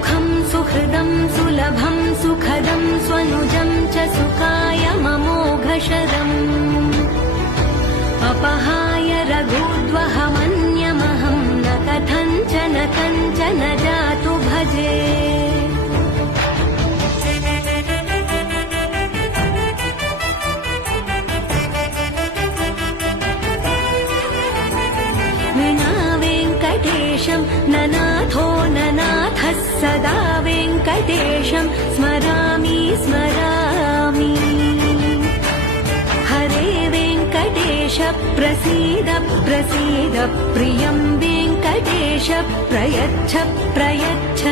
सुखं सुहृदं सुलभं सुखदं स्वनुजं च सुखाय ममोघशरम् अपहाय रघुद्वहमन्यमहं न कथञ्चन कञ्चन जातु भजे विना वेङ्कटेशं ननाथो ननाथः सदा वेङ्कटेशं स्मरामि स्मरामि हरे वेङ्कटेश प्रसीद प्रसीद प्रियं वेङ्कटेश प्रयच्छ प्रयच्छ